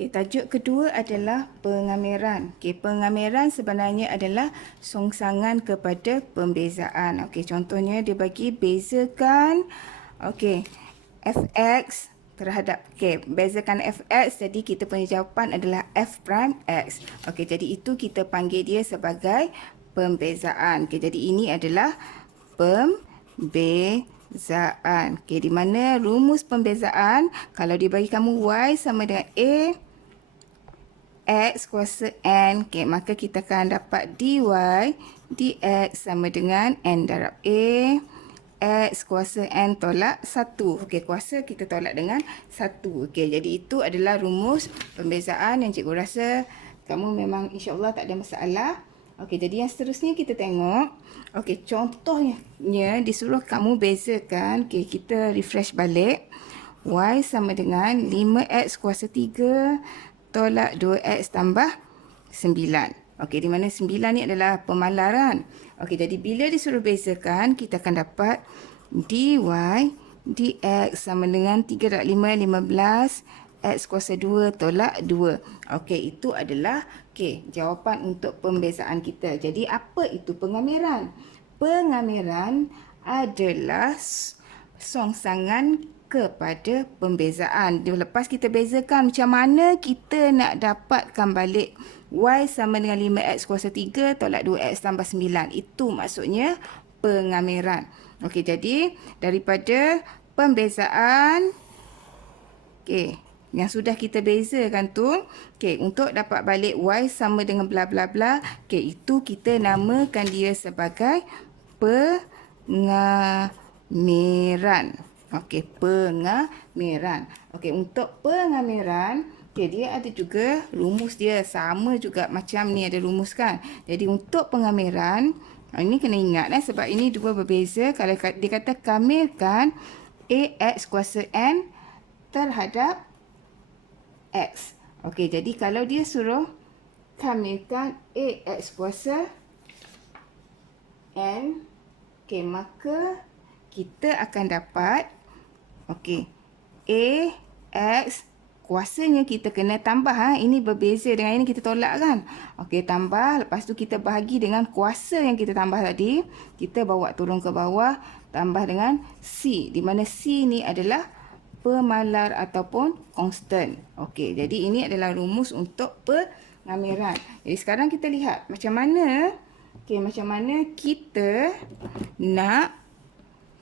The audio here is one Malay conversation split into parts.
Okey, tajuk kedua adalah pengameran. Okey, pengameran sebenarnya adalah songsangan kepada pembezaan. Okey, contohnya dia bagi bezakan okey, fx terhadap bezakan fx, jadi kita punya jawapan adalah f prime x. Okey, jadi itu kita panggil dia sebagai pembezaan. Okey, jadi ini adalah pembezaan. Okey, di mana rumus pembezaan kalau dia bagi kamu y sama dengan x kuasa n, okey, maka kita akan dapat dy dx sama dengan n darab x kuasa n tolak 1. Okey, kuasa kita tolak dengan 1. Okey, jadi itu adalah rumus pembezaan yang cikgu rasa kamu memang insya-Allah tak ada masalah. Okey, jadi yang seterusnya kita tengok. Okey, contohnya disuruh kamu bezakan. Okey, kita refresh balik. Y sama dengan 5x kuasa 3 tolak 2x tambah 9. Okey, di mana 9 ni adalah pemalaran. Okey, jadi bila disuruh bezakan, kita akan dapat dy dx sama dengan 3 darab 5, 15 x kuasa 2 tolak 2. Okey, itu adalah jawapan untuk pembezaan kita. Jadi apa itu pengameran? Pengameran adalah songsangan kepada pembezaan. Lepas kita bezakan, macam mana kita nak dapatkan balik y sama dengan 5x kuasa 3 tolak 2x tambah 9. Itu maksudnya pengameran. Okey, jadi daripada pembezaan yang sudah kita bezakan tu, untuk dapat balik y sama dengan bla bla bla, itu kita namakan dia sebagai pengameran. Okey, pengameran. Okey, untuk pengameran, dia ada juga rumus dia. Sama juga macam ni ada rumus kan. Jadi untuk pengameran, ini kena ingat sebab ini dua berbeza. Kalau dia kata kamirkan ax kuasa n terhadap x. Okey, jadi kalau dia suruh kamirkan ax kuasa n, maka kita akan dapat ax kuasanya kita kena tambah. Ini berbeza dengan ini kita tolak kan. Okey, tambah. Lepas tu kita bahagi dengan kuasa yang kita tambah tadi. Kita bawa turun ke bawah. Tambah dengan C. Di mana C ni adalah pemalar ataupun constant. Okey, jadi ini adalah rumus untuk pengameran. Jadi sekarang kita lihat macam mana macam mana kita nak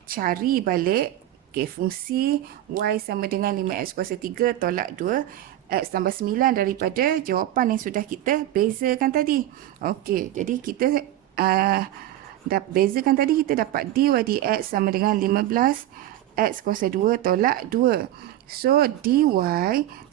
cari balik fungsi y sama dengan 5x kuasa 3 tolak 2 x tambah 9 daripada jawapan yang sudah kita bezakan tadi. Okey, jadi kita dah bezakan tadi, kita dapat dy dx sama dengan 15 x kuasa 2 tolak 2. So, dy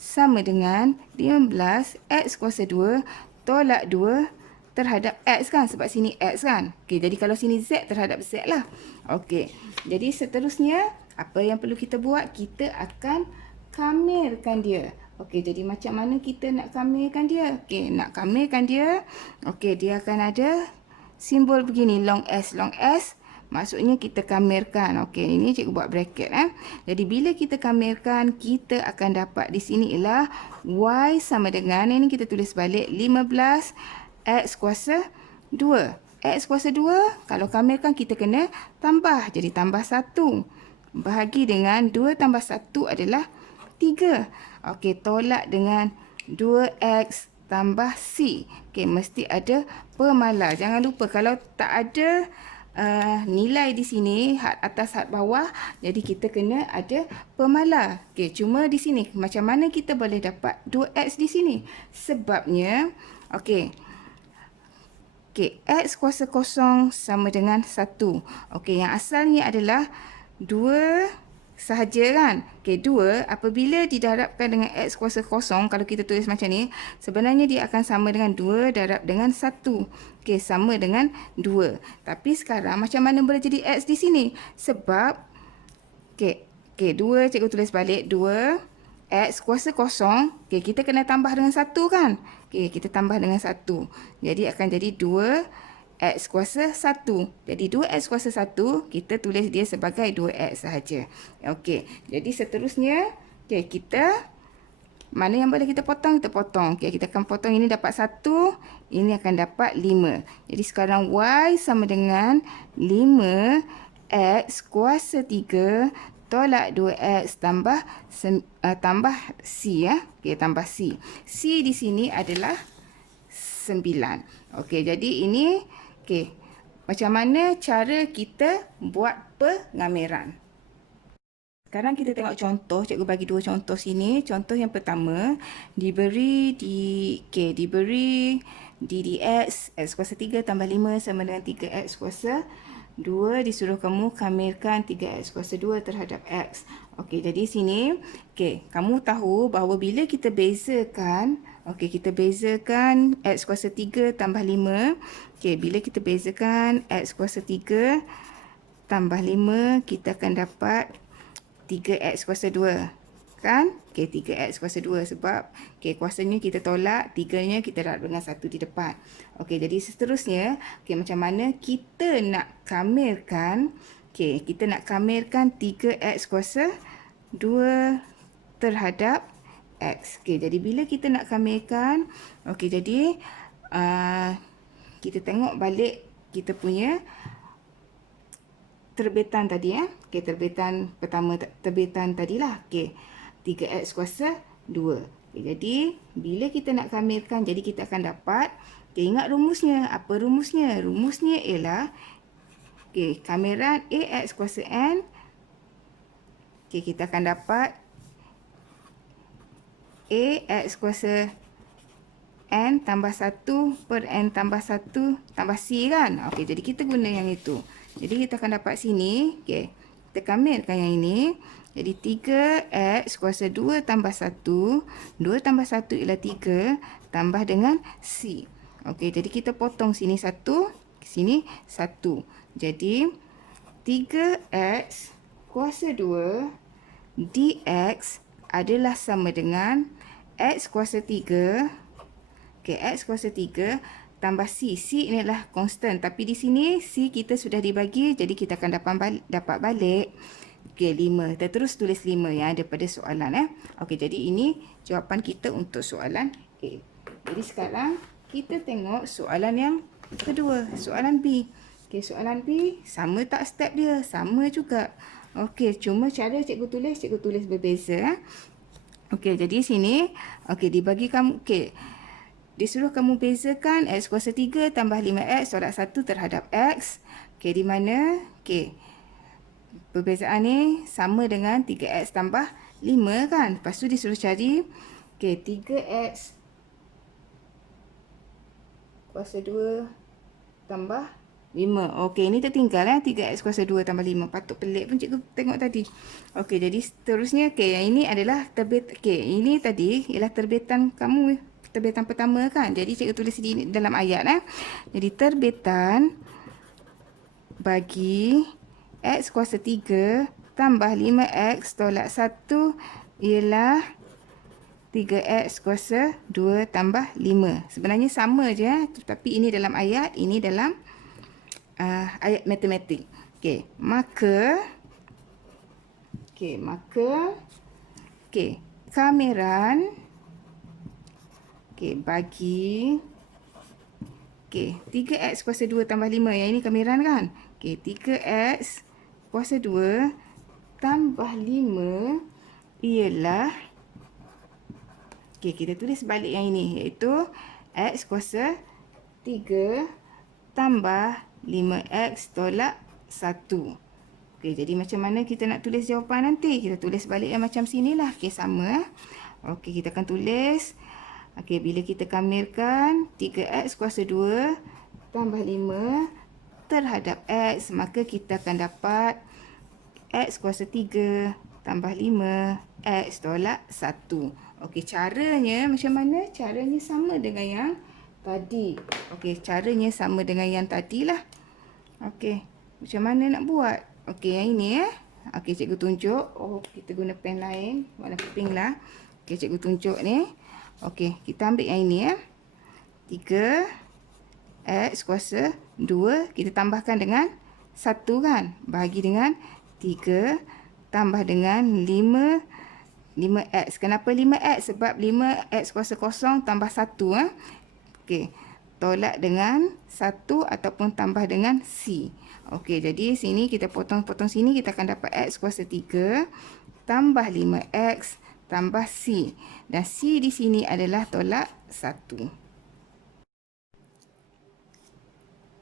sama dengan 15 x kuasa 2 tolak 2 terhadap x kan. Sebab sini x kan. Okey, jadi kalau sini z terhadap z lah. Okey, jadi seterusnya apa yang perlu kita buat? Kita akan kamirkan dia. Okey, jadi macam mana kita nak kamirkan dia? Okey, nak kamirkan dia. Okey, dia akan ada simbol begini, long S. Long S maksudnya kita kamirkan. Okey, ini cikgu buat bracket. Jadi bila kita kamirkan, kita akan dapat di sini ialah y sama dengan, ini kita tulis balik, 15 x kuasa 2. X kuasa 2, kalau kamirkan kita kena tambah. Jadi tambah 1. Bahagi dengan 2 tambah 1 adalah 3. Okey, tolak dengan 2x tambah C. Okey, mesti ada pemalar. Jangan lupa kalau tak ada nilai di sini, had atas had bawah, jadi kita kena ada pemalar. Okey, cuma di sini macam mana kita boleh dapat 2x di sini? Sebabnya x kuasa kosong sama dengan 1. Okey, yang asalnya adalah 2 sahaja kan. Okey, 2 apabila didarabkan dengan x kuasa kosong, kalau kita tulis macam ni, sebenarnya dia akan sama dengan 2 darab dengan 1. Okey, sama dengan 2. Tapi sekarang macam mana boleh jadi x di sini? Sebab 2 cikgu tulis balik 2 x kuasa kosong. Okey, kita kena tambah dengan 1 kan. Okey, kita tambah dengan 1. Jadi akan jadi 2 x kuasa 1. Jadi 2x kuasa 1, kita tulis dia sebagai 2x sahaja. Okey, jadi seterusnya kita Mana yang boleh kita potong, kita potong. Okey, kita akan potong ini dapat 1, ini akan dapat 5. Jadi sekarang Y sama dengan 5x kuasa 3 tolak 2x tambah tambah C ya. Okey, tambah C. C di sini adalah 9. Okey, jadi ini okey. Macam mana cara kita buat pengameran? Sekarang kita tengok contoh. Cikgu bagi 2 contoh sini. Contoh yang pertama, diberi dx x kuasa 3 tambah 5 sama dengan 3x kuasa 2. Disuruh kamu kamirkan 3x kuasa 2 terhadap x. Okey, jadi sini, okey, kamu tahu bahawa bila kita bezakan, okey, kita bezakan x kuasa 3 tambah 5. Okey, bila kita bezakan x kuasa 3 tambah 5, kita akan dapat 3x kuasa 2. Kan? Okey, 3x kuasa 2 sebab okey, kuasanya kita tolak, 3-nya kita darab dengan 1 di depan. Okey, jadi seterusnya, okey, macam mana kita nak kamirkan, okey, kita nak kamirkan 3x kuasa 2 terhadap x. Okey, jadi bila kita nak kamirkan, okey, jadi kita tengok balik kita punya terbitan tadi ya. Okey, terbitan pertama, terbitan tadilah. Okey, 3x kuasa 2. Okay, jadi bila kita nak kamirkan, jadi kita akan dapat, okay, ingat rumusnya. Apa rumusnya? Rumusnya ialah, okay, kamiran ax kuasa n. Okay, kita akan dapat ax kuasa n tambah 1 per n tambah 1 tambah c kan. Okey, jadi kita guna yang itu. Jadi kita akan dapat sini, okey, kita kamirkan yang ini. Jadi 3x kuasa 2 tambah 1, 2 tambah 1 ialah 3, tambah dengan c. Okey, jadi kita potong sini 1, sini 1. Jadi 3x kuasa 2 dx adalah sama dengan x kuasa 3. Okey, x kuasa 3 tambah C. C ini adalah konstan. Tapi di sini C kita sudah dibagi. Jadi kita akan dapat balik. Okey, 5. Kita terus tulis 5 yang ada pada soalan. Okey, jadi ini jawapan kita untuk soalan A. Jadi sekarang kita tengok soalan yang kedua. Soalan B. Okey, soalan B sama tak step dia? Sama juga. Okey, cuma cara cikgu tulis berbeza. Okey, jadi sini. Okey, dibagi kamu. Okey. Disuruh kamu bezakan x kuasa 3 tambah 5x tolak 1 terhadap x. Okey, di mana? Okey. Perbezaan ni sama dengan 3x tambah 5 kan? Lepas tu disuruh cari, okey, 3x kuasa 2 tambah 5. Okey, ini tertinggal 3x kuasa 2 tambah 5. Patut pelik pun cikgu tengok tadi. Okey, jadi seterusnya, okey, yang ini adalah okey, ini tadi ialah terbitan kamu, terbitan pertama kan. Jadi cikgu tulis di dalam ayat Jadi terbitan bagi x kuasa 3 tambah 5x tolak 1 ialah 3x kuasa 2 tambah 5. Sebenarnya sama je, tapi ini dalam ayat, ini dalam ayat matematik. Okey, maka kamiran bagi 3x kuasa 2 tambah 5. Yang ini kamiran kan? 3x kuasa 2 tambah 5 ialah, kita tulis balik yang ini, iaitu x kuasa 3 tambah 5x tolak 1. Jadi macam mana kita nak tulis jawapan nanti? Kita tulis balik yang macam sinilah. Sama. Kita akan tulis. Bila kita kamirkan 3x kuasa 2 tambah 5 terhadap x, maka kita akan dapat x kuasa 3 tambah 5 x tolak 1. Caranya macam mana? Caranya sama dengan yang tadi. Caranya sama dengan yang tadilah. Macam mana nak buat? Yang ini cikgu tunjuk. Kita guna pen lain, warna pink lah. Cikgu tunjuk ni. Kita ambil yang ini 3x kuasa 2 kita tambahkan dengan 1 kan. Bahagi dengan 3 tambah dengan 5 5x. Kenapa 5x? Sebab 5x kuasa kosong tambah 1. Okey. Tolak dengan 1 ataupun tambah dengan C. Okey, jadi sini kita potong-potong sini, kita akan dapat x kuasa 3 tambah 5x tambah C. Dan C di sini adalah tolak 1.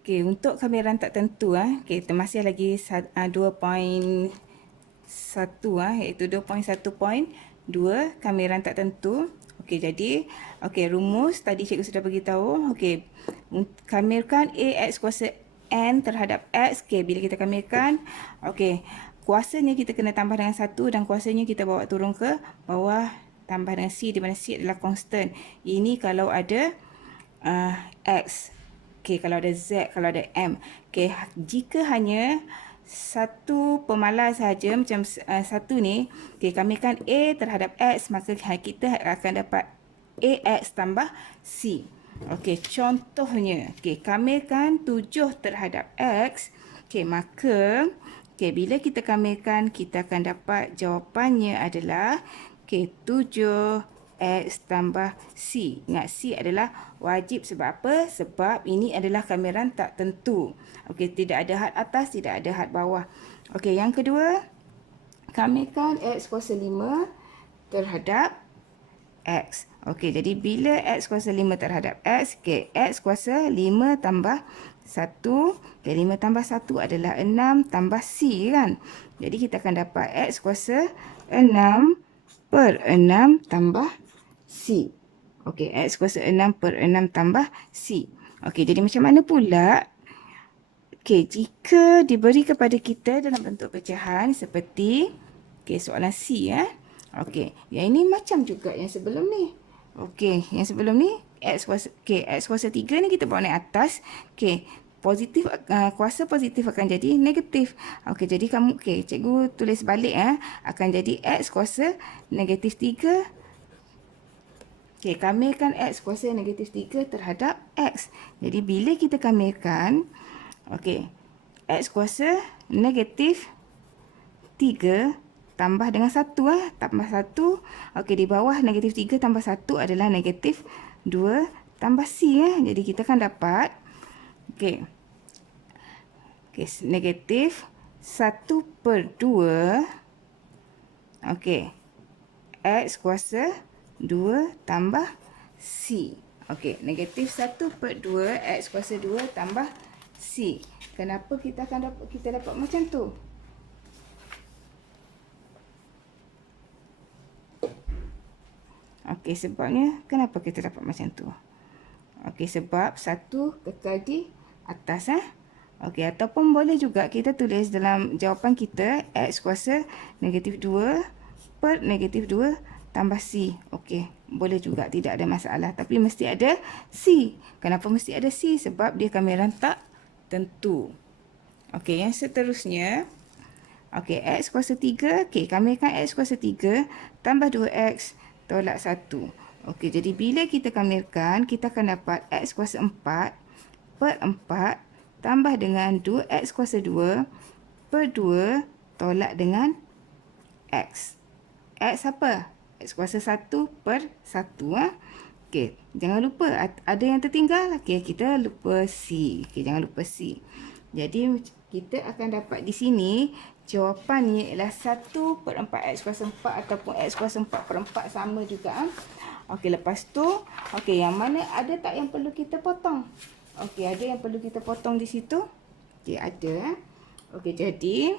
Okey, untuk kamiran tak tentu, kita masih lagi 2.1, iaitu 2.1.2 kamiran tak tentu. Okey, jadi rumus tadi cikgu sudah beritahu. Okey, kamirkan A x kuasa n terhadap x. Okey, bila kita kamirkan, okey, kuasanya kita kena tambah dengan 1 dan kuasanya kita bawa turun ke bawah tambah dengan C, di mana C adalah constant. Ini kalau ada x. Okey, kalau ada z, kalau ada m. Okey, jika hanya satu pemalas saja macam satu ni, okey, kamikan A terhadap X, maka kita akan dapat AX tambah C. Okey, contohnya, okey, kamikan 7 terhadap X. Okey, maka bila kita kamikan, kita akan dapat jawapannya adalah 7 X tambah C. Ingat, C adalah wajib. Sebab apa? Sebab ini adalah kamiran tak tentu. Okey, tidak ada had atas, tidak ada had bawah. Okey, yang kedua, kamikan X kuasa 5 terhadap X. Okey, jadi bila X kuasa 5 terhadap X, X kuasa 5 tambah 1. 5 tambah 1 adalah 6 tambah C kan. Jadi kita akan dapat X kuasa 6 per 6 tambah C. Okey, X kuasa 6 per 6 tambah C. Okey, jadi macam mana pula? Okey, jika diberi kepada kita dalam bentuk pecahan seperti soalan C Okey, yang ini macam juga yang sebelum ni. Okey, yang sebelum ni X kuasa 3 ni kita bawa naik atas. Okey, positif, kuasa positif akan jadi negatif. Okey, jadi cikgu tulis balik akan jadi X kuasa negatif 3. Okey, kamirkan X kuasa negatif 3 terhadap X. Jadi, bila kita kamirkan, X kuasa negatif 3 tambah dengan 1. Tambah 1. Okey, di bawah negatif 3 tambah 1 adalah negatif 2 tambah C. Jadi, kita akan dapat, negatif 1 per 2. X kuasa 2 tambah C. Okey, negatif 1 per 2 X kuasa 2 tambah C. Kenapa kita dapat macam tu? Okey, sebabnya kenapa kita dapat macam tu? Okey, sebab 1 kekal di atas Okey, ataupun boleh juga kita tulis dalam jawapan kita X kuasa negatif 2 per negatif 2 tambah C. Okey, boleh juga, tidak ada masalah. Tapi mesti ada C. Kenapa mesti ada C? Sebab dia kamiran tak tentu. Okey, yang seterusnya. Okey, X kuasa 3. Okey, kamirkan X kuasa 3 tambah 2X tolak 1. Okey, jadi bila kita kamirkan, kita akan dapat X kuasa 4 per 4 tambah dengan 2X kuasa 2 per 2 tolak dengan X. X apa? X kuasa 1 per 1. Okey, jangan lupa ada yang tertinggal. Okey, kita lupa C. Okey, jangan lupa C. Jadi, kita akan dapat di sini jawapannya ialah 1 per 4 X kuasa 4 ataupun X kuasa 4 per 4 sama juga. Okey, lepas tu, yang mana ada tak yang perlu kita potong? Okey, ada yang perlu kita potong di situ? Okey, ada. Okey, jadi,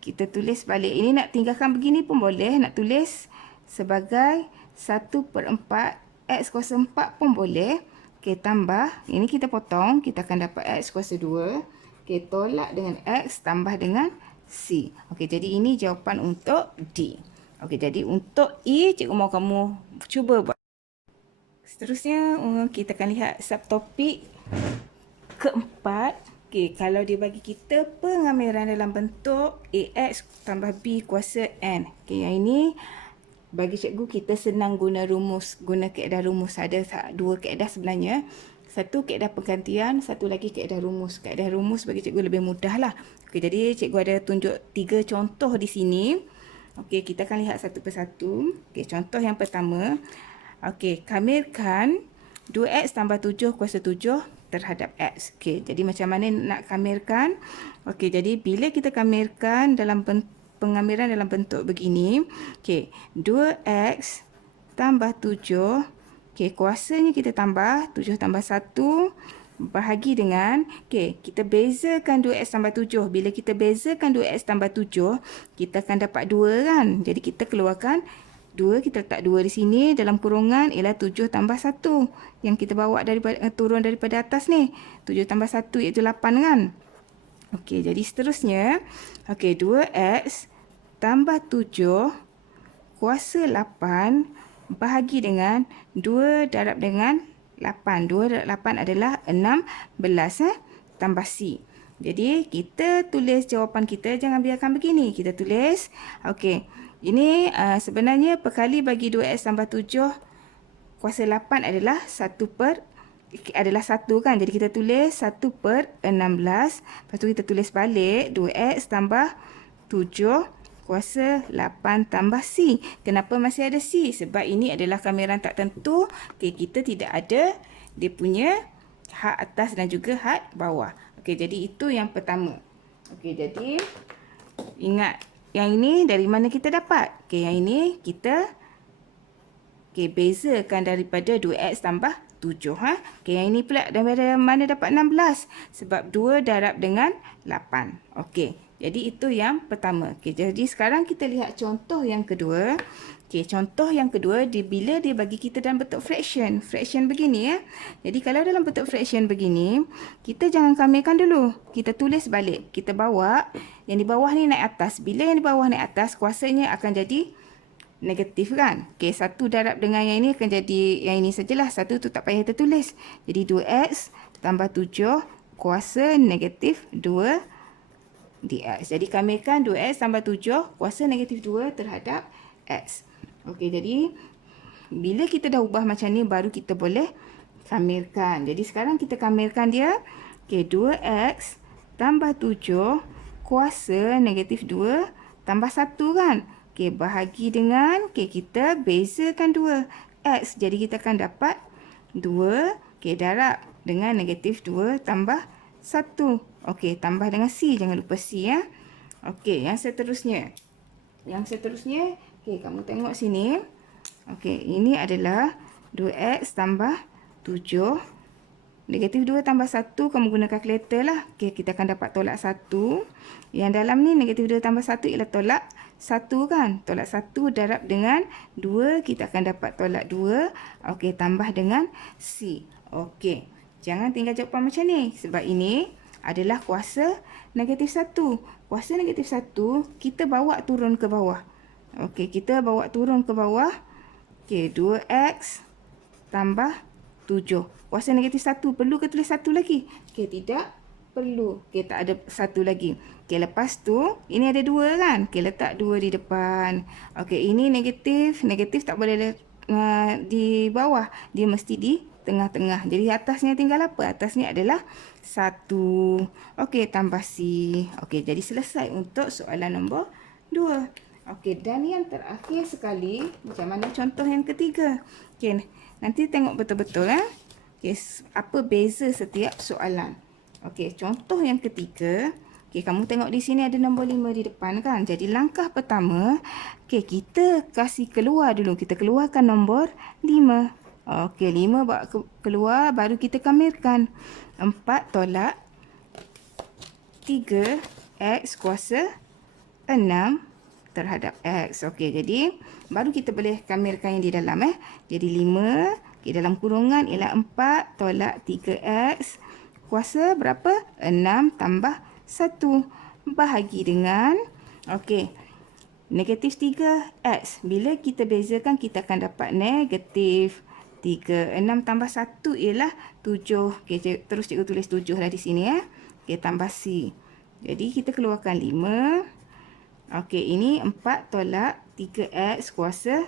kita tulis balik. Ini nak tinggalkan begini pun boleh. Nak tulis sebagai 1 per 4 X kuasa 4 pun boleh. Okey, tambah. Ini kita potong. Kita akan dapat X kuasa 2. Okey, tolak dengan X tambah dengan C. Okey, jadi ini jawapan untuk D. Okey, jadi untuk E, cikgu mahu kamu cuba buat. Seterusnya, kita akan lihat subtopik keempat. Okey, kalau dia bagi kita pengamiran dalam bentuk AX tambah B kuasa N. Okey, yang ini bagi cikgu kita senang guna rumus, guna kaedah rumus. Ada dua kaedah sebenarnya. Satu kaedah penggantian, satu lagi kaedah rumus. Kaedah rumus bagi cikgu lebih mudah lah. Okey, jadi cikgu ada tunjuk 3 contoh di sini. Okey, kita akan lihat satu persatu. Okey, contoh yang pertama. Okey, kamirkan 2x tambah 7 kuasa 7 terhadap x. Okey, jadi macam mana nak kamirkan? Okey, jadi bila kita kamirkan dalam pengamiran dalam bentuk begini. Okey, 2x tambah 7. Okey, kuasanya kita tambah 7 tambah 1 bahagi dengan, okey, kita bezakan 2x tambah 7. Bila kita bezakan 2x tambah 7, kita akan dapat 2 kan? Jadi kita keluarkan 2, kita letak 2 di sini, dalam kurungan ialah 7 tambah 1. Yang kita bawa daripada turun daripada atas ni. 7 tambah 1 iaitu 8 kan? Okey, jadi seterusnya, okey, 2x tambah 7 kuasa 8 bahagi dengan 2 darab dengan 8. 2 darab 8 adalah 16 tambah C. Jadi kita tulis jawapan kita, jangan biarkan begini. Kita tulis, okey, ini sebenarnya perkali bagi 2x tambah 7 kuasa 8 adalah 1 kan. Jadi kita tulis 1/16. Lepas tu kita tulis balik 2x tambah 7 kuasa 8 tambah C. Kenapa masih ada C? Sebab ini adalah kamiran tak tentu. Okey, kita tidak ada dia punya had atas dan juga had bawah. Okey, jadi itu yang pertama. Okey, jadi ingat yang ini dari mana kita dapat? Okey, yang ini kita bezakan daripada 2x tambah 7. Okey, yang ini pula daripada mana dapat 16? Sebab 2 darab dengan 8. Okey. Jadi itu yang pertama. Okey, jadi sekarang kita lihat contoh yang kedua. Okey, contoh yang kedua bila dia bagi kita dalam bentuk fraction. Fraction begini ya. Jadi kalau dalam bentuk fraction begini, kita jangan kamirkan dulu. Kita tulis balik. Kita bawa yang di bawah ni naik atas. Bila yang di bawah naik atas, kuasanya akan jadi negatif kan. Okey, 1 darab dengan yang ini akan jadi yang ini sajalah. 1 tu tak payah kita tulis. Jadi 2x tambah 7 kuasa negatif 2 dx. Jadi kamirkan 2x tambah 7 kuasa negatif 2 terhadap x. Okey, jadi bila kita dah ubah macam ni, baru kita boleh kamirkan. Jadi sekarang kita kamirkan dia. Okey, 2x tambah 7 kuasa negatif 2 tambah 1 kan. Okey, bahagi dengan, okey, kita bezakan 2 x. Jadi kita akan dapat 2, okey, darab dengan negatif 2 tambah 1. Okey, tambah dengan C. Jangan lupa C ya. Okey, yang seterusnya. Okey, kamu tengok sini. Okey, ini adalah 2x tambah 7. Negatif 2 tambah 1, kamu guna kalkulator lah. Okey, kita akan dapat tolak 1. Yang dalam ni negatif 2 tambah 1 ialah tolak 1 kan. Tolak 1 darab dengan 2, kita akan dapat tolak 2. Okey, tambah dengan C. Okey, jangan tinggal jawapan macam ni. Sebab ini adalah kuasa negatif 1. Kuasa negatif 1, kita bawa turun ke bawah. Okey, kita bawa turun ke bawah. Okey, 2x tambah 7. Kuasa negatif 1. Perlu ke tulis 1 lagi? Okey, tidak perlu. Okey, tak ada 1 lagi. Okey, lepas tu, ini ada 2 kan? Okey, letak 2 di depan. Okey, ini negatif. Negatif tak boleh di bawah. Dia mesti di tengah-tengah. Jadi atasnya tinggal apa? Atasnya adalah 1. Okey, tambah C. Okey, jadi selesai untuk soalan nombor 2. Okey, dan yang terakhir sekali, macam mana contoh yang ketiga? Okey, nanti tengok betul-betul Okey, apa beza setiap soalan. Okey, contoh yang ketiga. Okey, kamu tengok di sini ada nombor 5 di depan kan? Jadi langkah pertama, okey, kita kasih keluar dulu. Kita keluarkan nombor 5. Okey, 5 bawa keluar, baru kita kamirkan. 4 tolak 3x kuasa 6 terhadap x. Okey, jadi baru kita boleh kamirkan yang di dalam Jadi 5, okey, dalam kurungan ialah 4 tolak 3x kuasa berapa? 6 tambah 1 bahagi dengan, okey, negatif 3x. Bila kita bezakan, kita akan dapat negatif 3. 6 tambah 1 ialah 7. Okey, terus cikgu tulis 7 lah di sini Okey, tambah C. Jadi kita keluarkan 5. Okey, ini 4 tolak 3x kuasa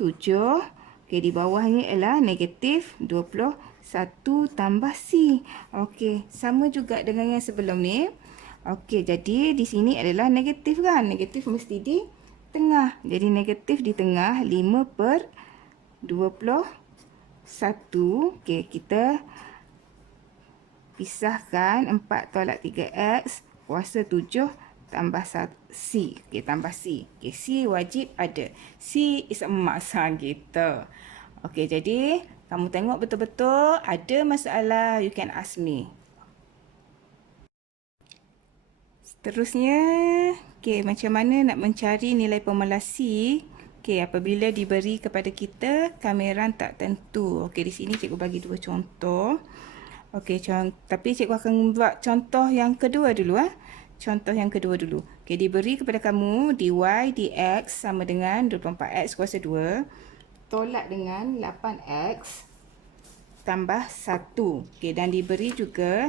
7. Okey, di bawahnya ialah negatif 21 tambah C. Okey, sama juga dengan yang sebelum ni. Okey, jadi di sini adalah negatif kan? Negatif mesti di tengah. Jadi negatif di tengah 5/21. Okey, kita pisahkan 4 tolak 3x kuasa 7 tambah C. Okey, tambah C. Okey, C wajib ada. C is a must kita. Okey, jadi kamu tengok betul-betul ada masalah, you can ask me. Seterusnya, okey, macam mana nak mencari nilai pemalas C? Okey, apabila diberi kepada kita kameran tak tentu. Okey, di sini cikgu bagi dua contoh. Okey, tapi cikgu akan buat contoh yang kedua dulu. Contoh yang kedua dulu. Okey, diberi kepada kamu dy dx sama dengan 24x kuasa 2 tolak dengan 8x tambah 1. Okey, dan diberi juga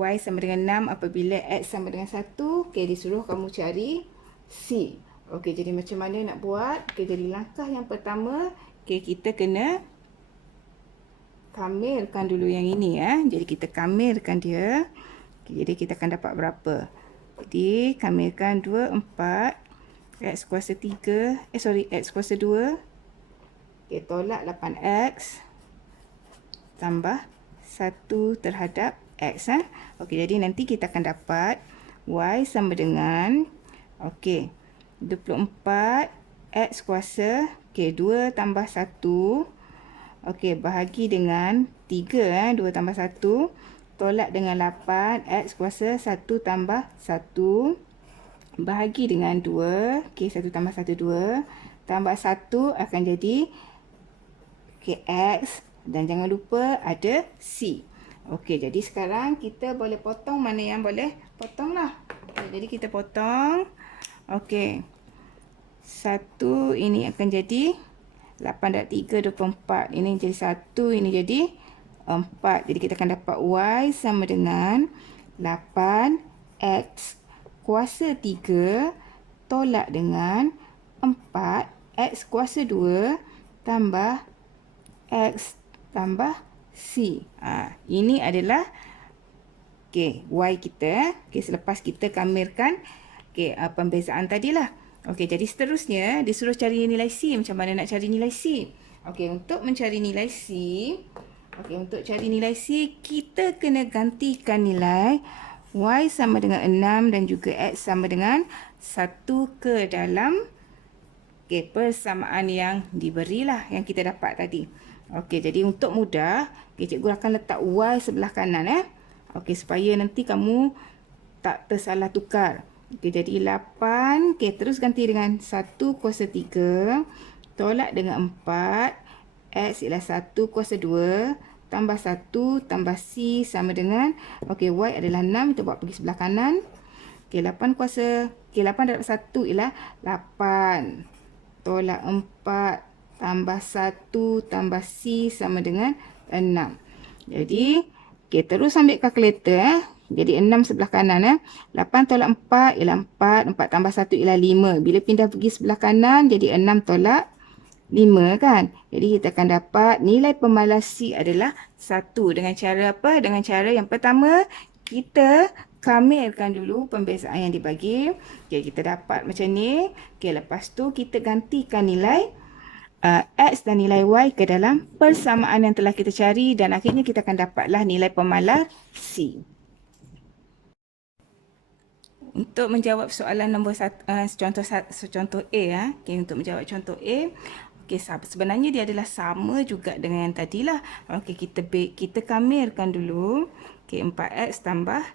y sama dengan 6 apabila x sama dengan 1. Okey, disuruh kamu cari C. Okey, jadi macam mana nak buat? Okey, jadi langkah yang pertama, okey, kita kena kamirkan dulu yang ini ya. Jadi kita kamirkan dia. Okay, jadi kita akan dapat berapa? Jadi kamirkan 2, 4 x kuasa 3, x kuasa 2. Okay, tolak 8x tambah 1 terhadap x. Okay, jadi nanti kita akan dapat y sama dengan 24 x kuasa 2 tambah 1. Okey, bahagi dengan 3, 2 tambah 1. Tolak dengan 8, x kuasa 1 tambah 1. Bahagi dengan 2. Okey, 1 tambah 1, 2. Tambah 1 akan jadi x. Dan jangan lupa ada C. Okey, jadi sekarang kita boleh potong mana yang boleh potong lah. Okay, jadi kita potong. Okey. 1 ini akan jadi 8 dan 3, 24. Ini jadi 1, ini jadi 4. Jadi kita akan dapat y sama dengan 8x kuasa 3 tolak dengan 4x kuasa 2 tambah x tambah C. Ini adalah y kita. Selepas kita kamirkan pembezaan tadilah. Jadi seterusnya disuruh cari nilai C. Macam mana nak cari nilai C? Untuk mencari nilai C, untuk cari nilai C, kita kena gantikan nilai y sama dengan 6 dan juga x sama dengan 1 ke dalam persamaan yang diberilah, yang kita dapat tadi. Jadi untuk mudah, cikgu akan letak y sebelah kanan. Supaya nanti kamu tak tersalah tukar. Jadi 8, terus ganti dengan 1 kuasa 3 tolak dengan 4. X ialah 1 kuasa 2 tambah 1 tambah C sama dengan y adalah 6, kita buat pergi sebelah kanan. 8 kuasa 8 darab 1 ialah 8 tolak 4 tambah 1 tambah C sama dengan 6. Jadi terus ambil kalkulator. Jadi 6 sebelah kanan. 8 tolak 4 ialah 4, 4 tambah 1 ialah 5. Bila pindah pergi sebelah kanan jadi 6 tolak 5 kan. Jadi kita akan dapat nilai pemalas C adalah 1. Dengan cara apa? Dengan cara yang pertama, kita kamirkan dulu pembezaan yang dibagi. Kita dapat macam ni. Lepas tu kita gantikan nilai x dan nilai y ke dalam persamaan yang telah kita cari. Dan akhirnya kita akan dapatlah nilai pemalas C. Untuk menjawab soalan nombor contoh A. Untuk menjawab contoh A. Sebenarnya dia adalah sama juga dengan yang tadilah. Kita kamirkan dulu. 4x tambah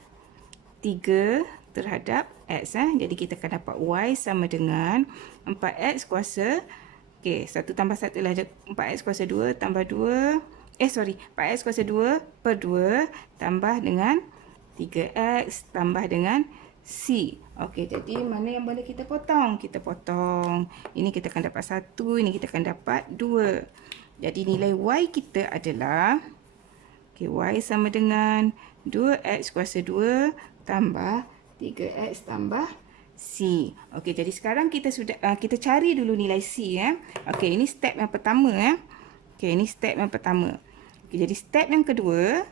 3 terhadap x. Jadi kita akan dapat y sama dengan 4x kuasa 1 tambah 1 ialah 4x kuasa 2 tambah 2. 4x kuasa 2 per 2 tambah dengan 3x tambah dengan C. Jadi mana yang boleh kita potong? Kita potong. Ini kita akan dapat 1, ini kita akan dapat 2. Jadi nilai y kita adalah y sama dengan 2x kuasa 2 tambah 3x tambah C. Jadi sekarang kita cari dulu nilai C. Ini step yang pertama. Ini step yang pertama. Jadi step yang kedua.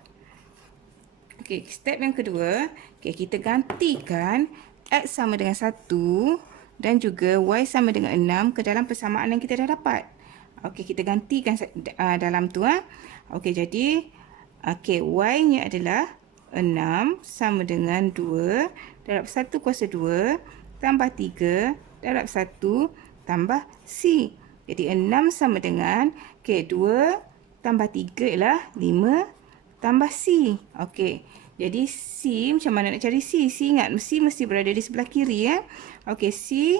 Step yang kedua, kita gantikan x sama dengan 1 dan juga Y sama dengan 6 ke dalam persamaan yang kita dah dapat. Okey, kita gantikan dalam tu. Okey, jadi Y-nya adalah 6 sama dengan 2 darab 1 kuasa 2 tambah 3 darab 1 tambah C. Jadi 6 sama dengan 2 tambah 3 ialah 5 tambah C. Okey. Jadi C, macam mana nak cari C? C ingat, C mesti berada di sebelah kiri. Okey, C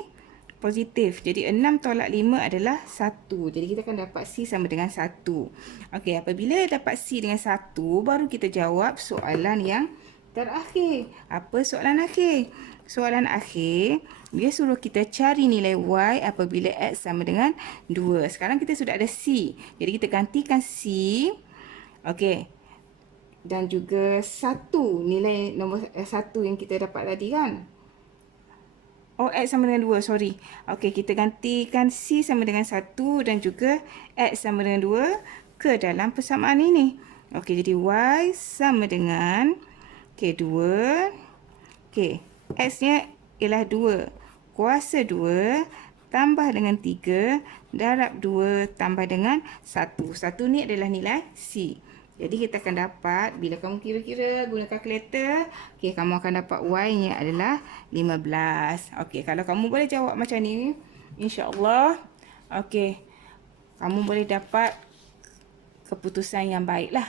positif. Jadi 6 tolak 5 adalah 1. Jadi kita akan dapat C sama dengan 1. Okey, apabila dapat C dengan 1, baru kita jawab soalan yang terakhir. Apa soalan akhir? Soalan akhir, dia suruh kita cari nilai Y apabila X sama dengan 2. Sekarang kita sudah ada C. Jadi kita gantikan C. Okey. Dan juga 1, nilai nombor 1 yang kita dapat tadi kan. Oh, X sama dengan 2, sorry. Okey, kita gantikan C sama dengan 1 dan juga X sama dengan 2 ke dalam persamaan ini. Okey, jadi Y sama dengan 2. Okey, X-nya ialah 2 kuasa 2 tambah dengan 3 darab 2 tambah dengan 1. 1 ni adalah nilai C. Jadi kita akan dapat, bila kamu kira-kira guna kalkulator, okey, kamu akan dapat Y-nya adalah 15. Okey, kalau kamu boleh jawab macam ni, insya-Allah, okey, kamu boleh dapat keputusan yang baiklah.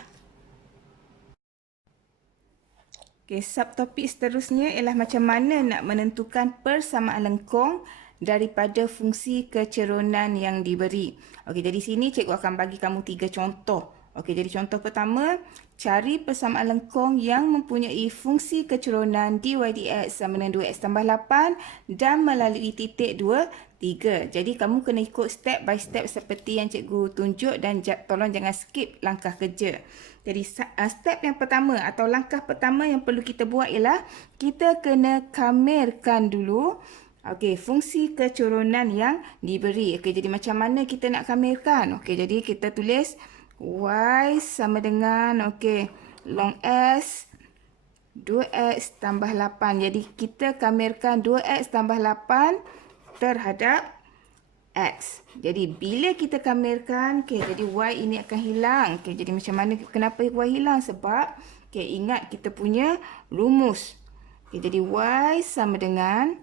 Okey, subtopik seterusnya ialah macam mana nak menentukan persamaan lengkung daripada fungsi kecerunan yang diberi. Okey, jadi sini cikgu akan bagi kamu 3 contoh. Okey, jadi contoh pertama, cari persamaan lengkung yang mempunyai fungsi kecerunan dy dx sama dengan 2x tambah 8 dan melalui titik 2, 3. Jadi kamu kena ikut step by step seperti yang cikgu tunjuk dan tolong jangan skip langkah kerja. Jadi step yang pertama atau langkah pertama yang perlu kita buat ialah kita kena kamerkan dulu fungsi kecerunan yang diberi. Okey, jadi macam mana kita nak kamerkan? Okey, jadi kita tulis Y sama dengan long S 2x tambah 8. Jadi kita kamerkan 2x tambah 8 terhadap X. Jadi bila kita kamerkan, jadi Y ini akan hilang. Jadi macam mana, kenapa Y hilang? Sebab ingat kita punya rumus. Jadi Y sama dengan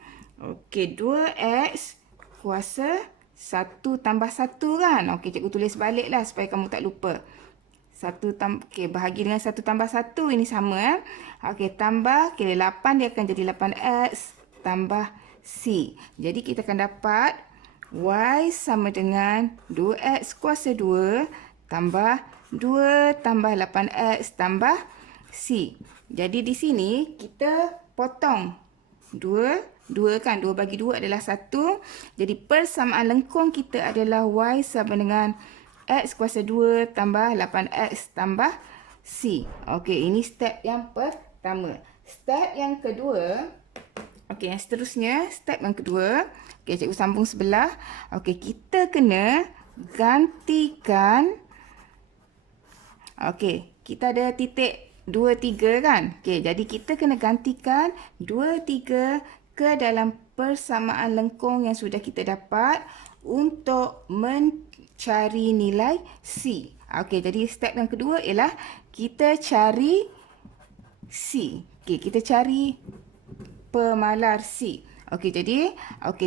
2x kuasa 1 tambah 1 kan. Cikgu tulis balik lah supaya kamu tak lupa. Bahagi dengan 1 tambah 1 ini sama. Tambah 8 dia akan jadi 8x tambah C. Jadi kita akan dapat Y sama dengan 2x kuasa 2 tambah 2 tambah 8x tambah C. Jadi di sini kita potong 2 kan, 2 bagi 2 adalah 1. Jadi persamaan lengkung kita adalah Y sama dengan X kuasa 2 tambah 8X tambah C. Ini step yang pertama. Step yang kedua, yang seterusnya, step yang kedua, cikgu sambung sebelah. Kita kena gantikan, kita ada titik 2, 3 kan. Jadi kita kena gantikan 2, 3 ke dalam persamaan lengkung yang sudah kita dapat untuk mencari nilai C. Jadi step yang kedua ialah kita cari C. Kita cari pemalar C. Jadi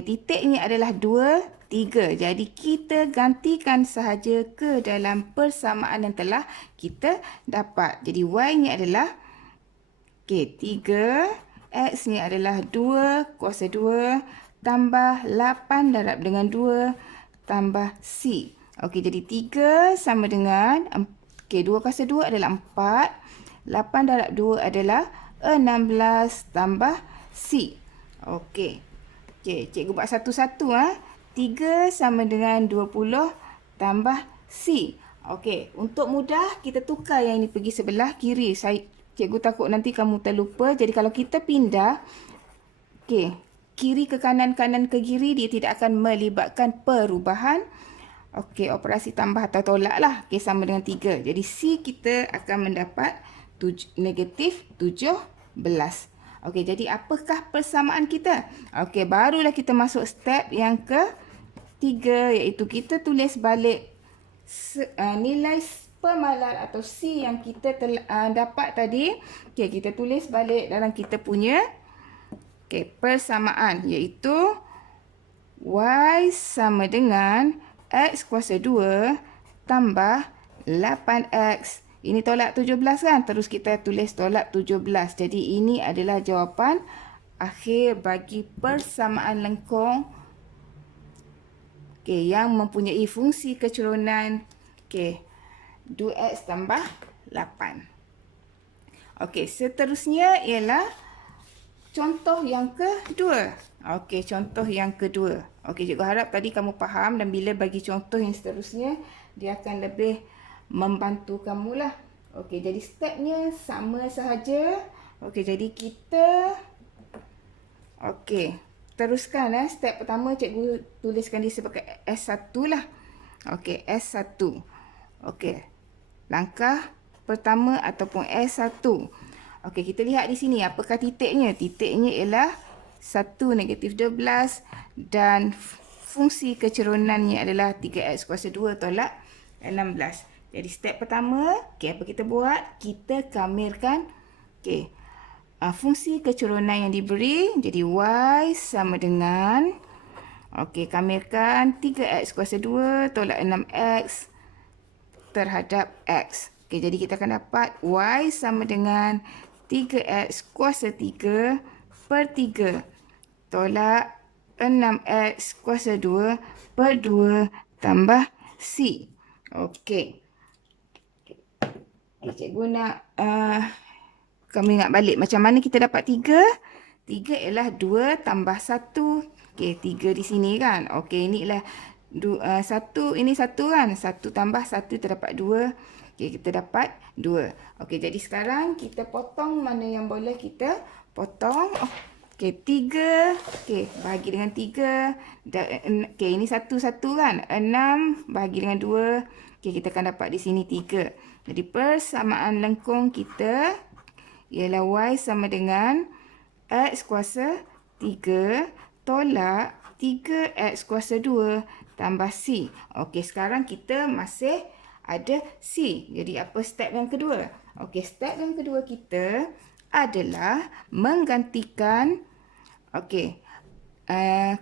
titiknya adalah 2, 3. Jadi kita gantikan sahaja ke dalam persamaan yang telah kita dapat. Jadi Y-nya adalah 3. X-nya adalah 2 kuasa 2 tambah 8 darab dengan 2 tambah C. Jadi 3 sama dengan 2 kuasa 2 adalah 4. 8 darab 2 adalah 16 tambah C. Cikgu buat satu-satu. 3 sama dengan 20 tambah C. Untuk mudah kita tukar yang ini pergi sebelah kiri. Cikgu takut nanti kamu terlupa. Jadi kalau kita pindah kiri ke kanan, kanan ke kiri, dia tidak akan melibatkan perubahan operasi tambah atau tolak lah. Sama dengan 3. Jadi C kita akan mendapat negatif 17. Okey, jadi apakah persamaan kita? Okey, barulah kita masuk step yang ketiga, iaitu kita tulis balik nilai pemalar atau C yang kita dapat tadi. Okey, kita tulis balik dalam kita punya persamaan, iaitu Y sama dengan X kuasa 2 tambah 8X. Ini tolak 17 kan? Terus kita tulis tolak 17. Jadi ini adalah jawapan akhir bagi persamaan lengkung yang mempunyai fungsi kecerunan 2X tambah 8. Seterusnya ialah contoh yang kedua. Contoh yang kedua. Cikgu harap tadi kamu faham, dan bila bagi contoh yang seterusnya, dia akan lebih membantu kamu lah. Jadi stepnya sama sahaja. Jadi kita teruskan. Step pertama cikgu tuliskan dia sebagai S1 lah. S1. Langkah pertama ataupun S1. Kita lihat di sini apakah titiknya. Titiknya ialah 1 negatif 12 dan fungsi kecerunannya adalah 3X kuasa 2 tolak 16. Jadi step pertama, apa kita buat? Kita kamirkan fungsi kecerunan yang diberi. Jadi Y sama dengan kamirkan 3X kuasa 2 tolak 6X terhadap X. Jadi kita akan dapat Y sama dengan 3X kuasa 3 per 3 tolak 6X kuasa 2 per 2 tambah C. Cikgu nak kami ingat balik macam mana kita dapat 3. 3 ialah 2 tambah 1. 3 di sini kan. Ini ialah 1, ini 1 kan. 1 tambah 1 terdapat 2. Kita dapat 2. Jadi sekarang kita potong mana yang boleh kita potong. 3. Bahagi dengan 3. Ini 1 kan. 6 bahagi dengan 2. Kita akan dapat di sini 3. Jadi persamaan lengkung kita ialah Y sama dengan X kuasa 3 tolak 3X kuasa 2 tambah C. Sekarang kita masih ada C. Jadi apa step yang kedua? Step yang kedua kita adalah menggantikan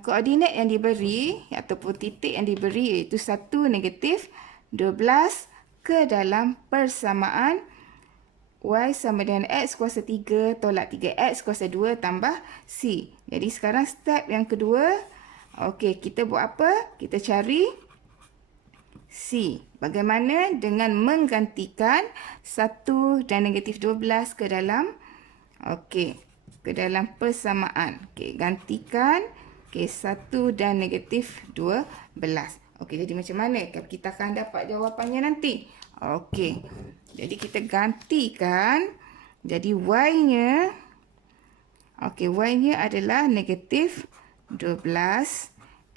koordinat yang diberi ataupun titik yang diberi, iaitu 1 negatif 12 ke dalam persamaan Y sama dengan X kuasa 3 tolak 3X kuasa 2 tambah C. Jadi sekarang step yang kedua, kita buat apa? Kita cari C. Bagaimana? Dengan menggantikan 1 dan negatif 12 ke dalam ke dalam persamaan. Gantikan 1 dan negatif 12. Jadi macam mana? Kita akan dapat jawapannya nanti. Jadi kita gantikan. Jadi Y-nya Y-nya adalah negatif 12.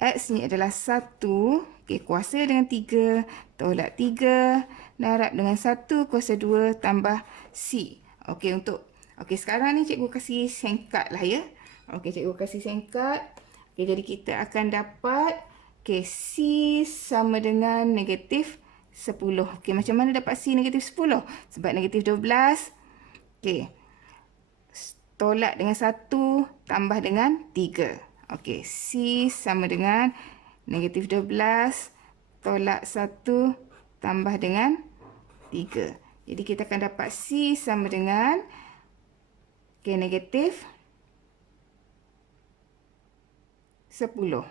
X-nya adalah 1. Kuasa dengan 3 tolak 3 darab dengan 1 kuasa 2 tambah C. Sekarang ni cikgu kasih singkat lah ya. Cikgu kasih singkat. Jadi kita akan dapat C sama dengan negatif 10. Macam mana dapat C negatif 10? Sebab negatif 12. Tolak dengan 1 tambah dengan 3. C sama dengan negatif 12 tolak 1 tambah dengan 3. Jadi kita akan dapat C sama dengan negatif 10.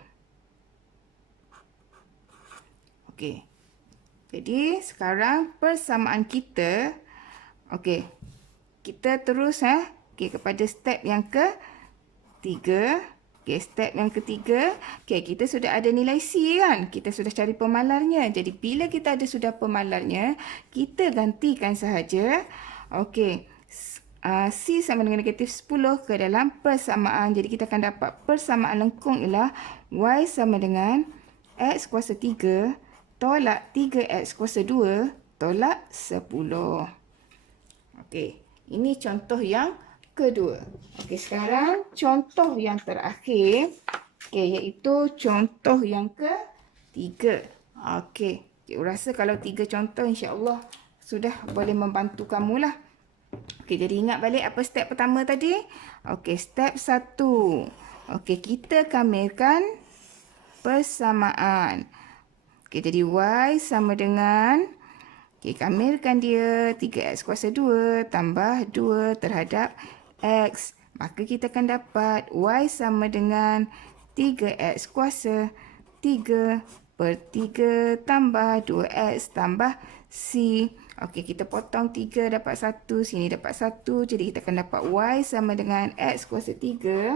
Jadi sekarang persamaan kita, kita terus kepada step yang ketiga. Step yang ketiga, kita sudah ada nilai C kan? Kita sudah cari pemalarnya. Jadi bila kita ada sudah pemalarnya, kita gantikan sahaja. C sama dengan negatif 10 ke dalam persamaan. Jadi kita akan dapat persamaan lengkung ialah Y sama dengan X kuasa 3 tolak 3X kuasa 2 tolak 10. Ini contoh yang kedua. Okey, sekarang contoh yang terakhir, iaitu contoh yang ketiga. Okey, cikgu rasa kalau 3 contoh insya-Allah sudah boleh membantu kamulah. Okey, jadi ingat balik apa step pertama tadi? Okey, step 1. Okey, kita kamirkan persamaan. Okey, jadi Y sama dengan, kamirkan dia 3X kuasa 2 tambah 2 terhadap X. Maka kita akan dapat Y sama dengan 3X kuasa 3 per 3 tambah 2X tambah C. Okey, kita potong 3 dapat 1, sini dapat 1. Jadi kita akan dapat Y sama dengan X kuasa 3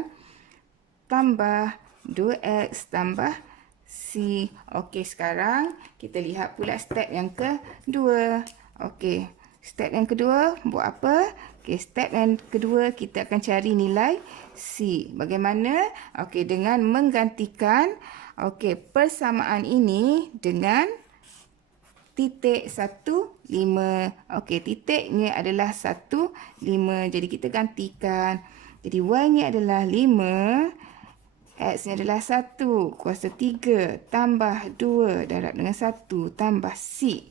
tambah 2X tambah C. Okey, sekarang kita lihat pula step yang kedua. Okey, step yang kedua buat apa? Okey, step yang kedua kita akan cari nilai C. Bagaimana? Okey, dengan menggantikan persamaan ini dengan titik 1, 5. Okey, titiknya adalah 1, 5. Jadi kita gantikan. Jadi Y-nya adalah 5. X-nya adalah 1 kuasa 3 tambah 2 darab dengan 1 tambah C.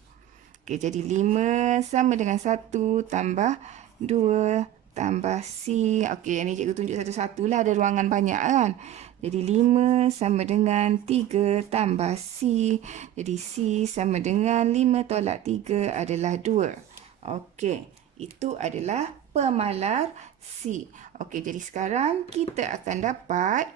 Okey, jadi 5 sama dengan 1 tambah 2 tambah C. Okey, yang ni cikgu tunjuk satu-satu lah, ada ruangan banyak kan. Jadi 5 sama dengan 3 tambah C. Jadi C sama dengan 5 tolak 3 adalah 2. Okey, itu adalah pemalar C. Okey, jadi sekarang kita akan dapat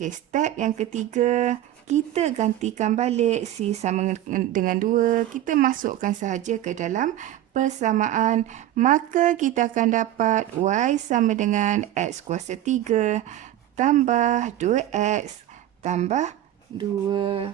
step yang ketiga. Kita gantikan balik C sama dengan 2. Kita masukkan sahaja ke dalam persamaan. Maka kita akan dapat Y sama dengan X kuasa 3 tambah 2X tambah 2.